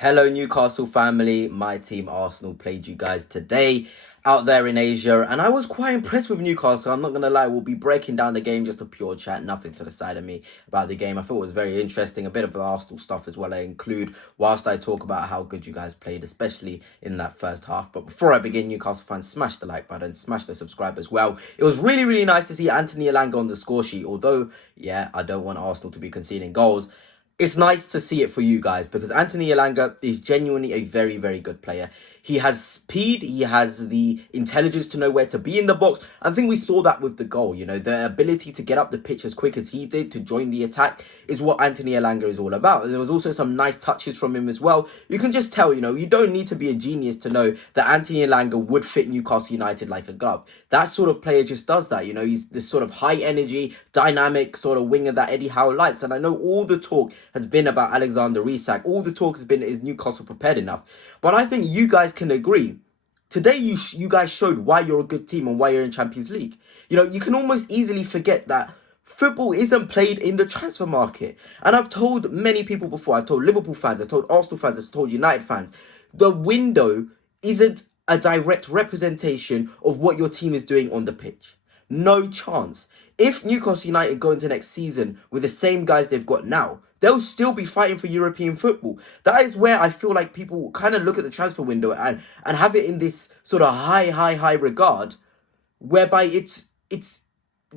Hello, Newcastle family. My team Arsenal played you guys today out there in Asia, and I was quite impressed with Newcastle. I'm not going to lie, we'll be breaking down the game, just a pure chat, nothing to the side of me about the game. I thought it was very interesting, a bit of the Arsenal stuff as well I include, whilst I talk about how good you guys played, especially in that first half. But before I begin, Newcastle fans, smash the like button, smash the subscribe as well. It was really, really nice to see Anthony Elanga on the score sheet, although, yeah, I don't want Arsenal to be conceding goals. It's nice to see it for you guys because Anthony Elanga is genuinely a very, very good player. He has speed, he has the intelligence to know where to be in the box. I think we saw that with the goal, the ability to get up the pitch as quick as he did to join the attack is what Anthony Elanga is all about. And there was also some nice touches from him as well. You can just tell, you don't need to be a genius to know that Anthony Elanga would fit Newcastle United like a glove. That sort of player just does that, he's this sort of high energy, dynamic sort of winger that Eddie Howe likes. And I know all the talk has been about Alexander Isak. All the talk has been, is Newcastle prepared enough? But I think you guys can agree. Today, you guys showed why you're a good team and why you're in Champions League. You can almost easily forget that football isn't played in the transfer market. And I've told many people before, I've told Liverpool fans, I've told Arsenal fans, I've told United fans, the window isn't a direct representation of what your team is doing on the pitch. No chance. If Newcastle United go into next season with the same guys they've got now, they'll still be fighting for European football. That is where I feel like people kind of look at the transfer window and have it in this sort of high regard, whereby it's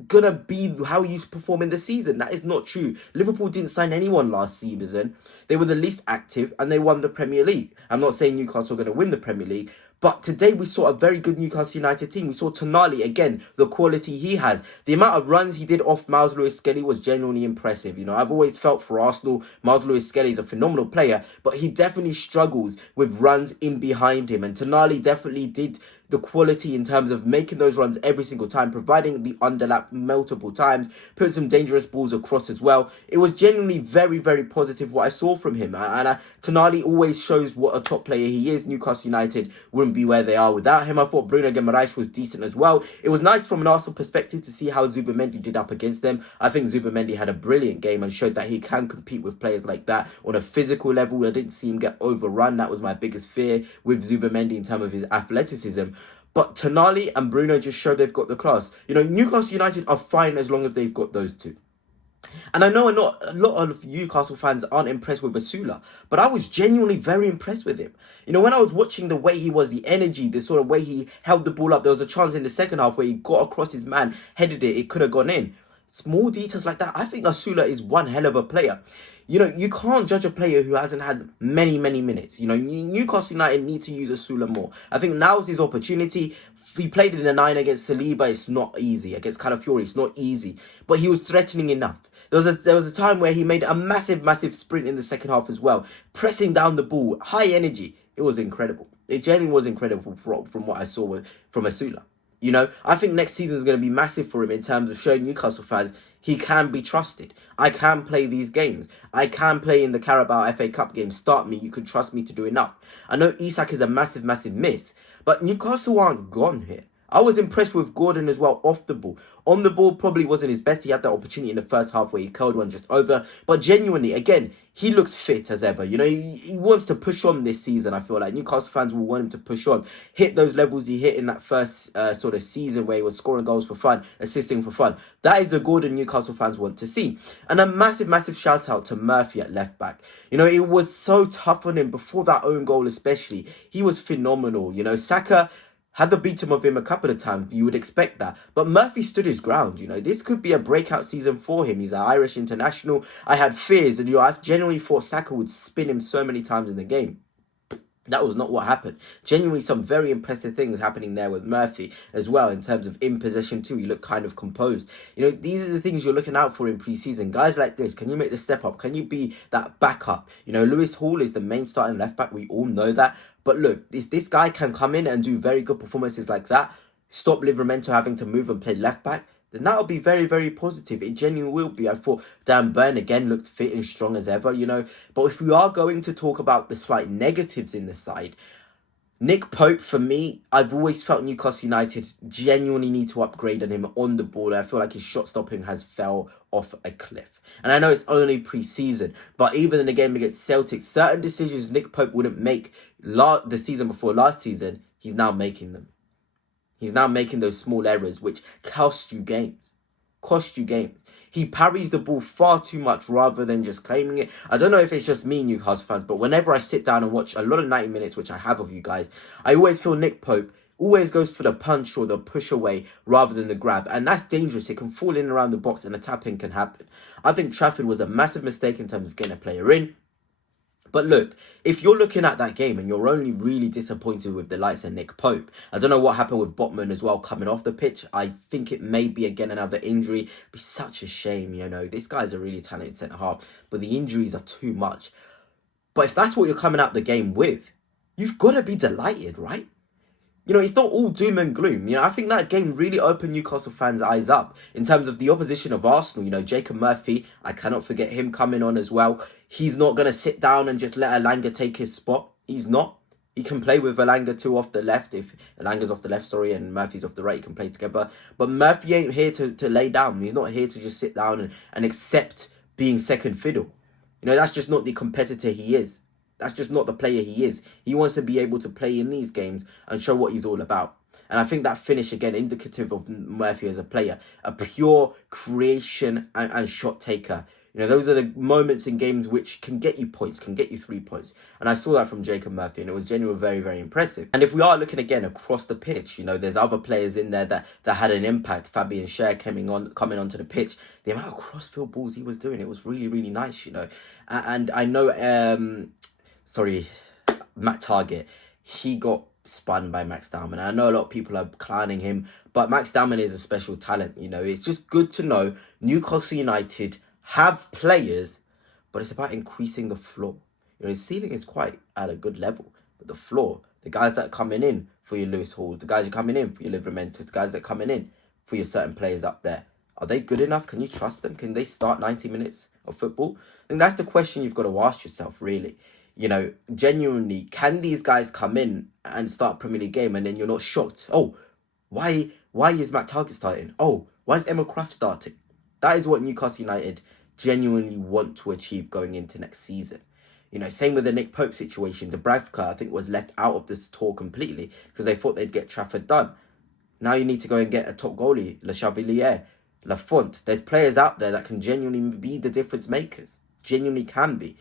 gonna be how you perform in the season. That is not true. Liverpool didn't sign anyone last season. They were the least active and they won the Premier League. I'm not saying Newcastle are going to win the Premier League, but today we saw a very good Newcastle United team. We saw Tonali, again, the quality he has. The amount of runs he did off Miles Lewis-Skelly was genuinely impressive. I've always felt for Arsenal, Miles Lewis-Skelly is a phenomenal player, but he definitely struggles with runs in behind him. And Tonali definitely did the quality in terms of making those runs every single time, providing the underlap multiple times, put some dangerous balls across as well. It was genuinely very, very positive what I saw from him. And Tonali always shows what a top player he is. Newcastle United wouldn't be where they are without him. I thought Bruno Tonali was decent as well. It was nice from an Arsenal perspective to see how Zubimendi did up against them. I think Zubimendi had a brilliant game and showed that he can compete with players like that on a physical level. I didn't see him get overrun. That was my biggest fear with Zubimendi in terms of his athleticism. But Tonali and Bruno just show they've got the class. Newcastle United are fine as long as they've got those two. And I know a lot of Newcastle fans aren't impressed with Basula, but I was genuinely very impressed with him. When I was watching the way he was, the energy, the sort of way he held the ball up, there was a chance in the second half where he got across his man, headed it could have gone in. Small details like that. I think Basula is one hell of a player. You can't judge a player who hasn't had many minutes. Newcastle United need to use Asula more. I think now's his opportunity. He played in the 9 against Saliba. It's not easy. Against Calafiori, it's not easy. But he was threatening enough. There was a time where he made a massive sprint in the second half as well. Pressing down the ball, high energy. It was incredible. It genuinely was incredible from what I saw from Asula. I think next season is going to be massive for him in terms of showing Newcastle fans he can be trusted. I can play these games. I can play in the Carabao FA Cup game. Start me. You can trust me to do enough. I know Isak is a massive miss, but Newcastle aren't gone here. I was impressed with Gordon as well off the ball. On the ball probably wasn't his best. He had that opportunity in the first half where he curled one just over. But genuinely, again, he looks fit as ever. He wants to push on this season, I feel like. Newcastle fans will want him to push on. Hit those levels he hit in that first sort of season where he was scoring goals for fun, assisting for fun. That is the Gordon Newcastle fans want to see. And a massive shout out to Murphy at left back. It was so tough on him before that own goal especially. He was phenomenal. Saka had the beaten of him a couple of times. You would expect that. But Murphy stood his ground. This could be a breakout season for him. He's an Irish international. I had fears. And, I genuinely thought Saka would spin him so many times in the game. That was not what happened. Genuinely some very impressive things happening there with Murphy as well in terms of in possession too. He looked kind of composed. These are the things you're looking out for in pre-season. Guys like this, can you make the step up? Can you be that backup? Lewis Hall is the main starting left back. We all know that. But look, if this guy can come in and do very good performances like that, stop Livramento having to move and play left back, then that'll be very, very positive. It genuinely will be. I thought Dan Burn again looked fit and strong as ever, But if we are going to talk about the slight negatives in the side, Nick Pope, for me, I've always felt Newcastle United genuinely need to upgrade on him on the ball. I feel like his shot stopping has fell off a cliff. And I know it's only pre-season, but even in the game against Celtic, certain decisions Nick Pope wouldn't make the season before last season, he's now making them. He's now making those small errors which cost you games. He parries the ball far too much rather than just claiming it. I don't know if it's just me, Newcastle fans, but whenever I sit down and watch a lot of 90 minutes, which I have of you guys, I always feel Nick Pope always goes for the punch or the push away rather than the grab. And that's dangerous. It can fall in around the box and a tap-in can happen. I think Trafford was a massive mistake in terms of getting a player in. But look, if you're looking at that game and you're only really disappointed with the likes of Nick Pope, I don't know what happened with Botman as well coming off the pitch. I think it may be, again, another injury. It'd be such a shame, you know. This guy's a really talented centre-half, but the injuries are too much. But if that's what you're coming out the game with, you've got to be delighted, right? You know, it's not all doom and gloom. You know, I think that game really opened Newcastle fans' eyes up in terms of the opposition of Arsenal. You know, Jacob Murphy, I cannot forget him coming on as well. He's not going to sit down and just let Elanga take his spot. He's not. He can play with Elanga too off the left. If Elanga's off the left, and Murphy's off the right, he can play together. But Murphy ain't here to lay down. He's not here to just sit down and accept being second fiddle. You know, that's just not the competitor he is. That's just not the player he is. He wants to be able to play in these games and show what he's all about. And I think that finish, again, indicative of Murphy as a player. A pure creation and shot taker. You know, those are the moments in games which can get you points, can get you 3 points. And I saw that from Jacob Murphy, and it was genuinely very, very impressive. And if we are looking again across the pitch, you know, there's other players in there that had an impact. Fabian Schär coming onto the pitch. The amount of crossfield balls he was doing, it was really, really nice, you know. And I know, Matt Target, he got spun by Max Dowman. I know a lot of people are clowning him, but Max Dowman is a special talent, you know. It's just good to know Newcastle United have players, but it's about increasing the floor. You know, his ceiling is quite at a good level, but the floor, the guys that are coming in for your Lewis Halls, the guys that are coming in for your Livermentos, the guys that are coming in for your certain players up there, are they good enough? Can you trust them? Can they start 90 minutes of football? I think that's the question you've got to ask yourself, really. You know, genuinely, can these guys come in and start Premier League game and then you're not shocked? Oh, why is Matt Target starting? Oh, why is Emma Kraft starting? That is what Newcastle United genuinely want to achieve going into next season. You know, same with the Nick Pope situation. Dubravka, I think, was left out of this tour completely because they thought they'd get Trafford done. Now you need to go and get a top goalie, Le Chevalier, Lafont. There's players out there that can genuinely be the difference makers. Genuinely can be.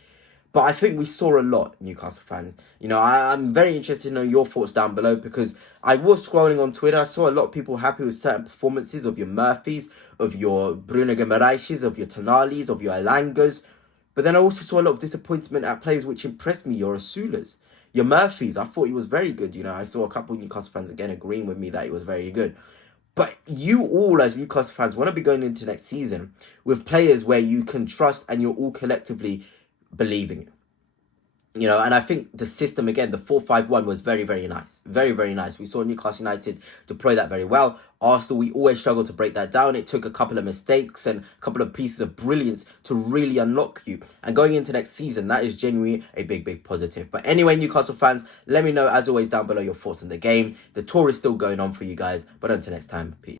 But I think we saw a lot, Newcastle fans. You know, I'm very interested to know your thoughts down below because I was scrolling on Twitter. I saw a lot of people happy with certain performances of your Murphys, of your Bruno Guimaraes, of your Tonalis, of your Elangas. But then I also saw a lot of disappointment at players which impressed me, your Asulas. Your Murphys, I thought he was very good. You know, I saw a couple of Newcastle fans again agreeing with me that he was very good. But you all, as Newcastle fans, want to be going into next season with players where you can trust and you're all collectively believing it. You know, and I think the system, again, the 4-5-1 was very, very nice. Very, very nice. We saw Newcastle United deploy that very well. Arsenal, we always struggle to break that down. It took a couple of mistakes and a couple of pieces of brilliance to really unlock you. And going into next season, that is genuinely a big, big positive. But anyway, Newcastle fans, let me know, as always, down below your thoughts on the game. The tour is still going on for you guys. But until next time, peace.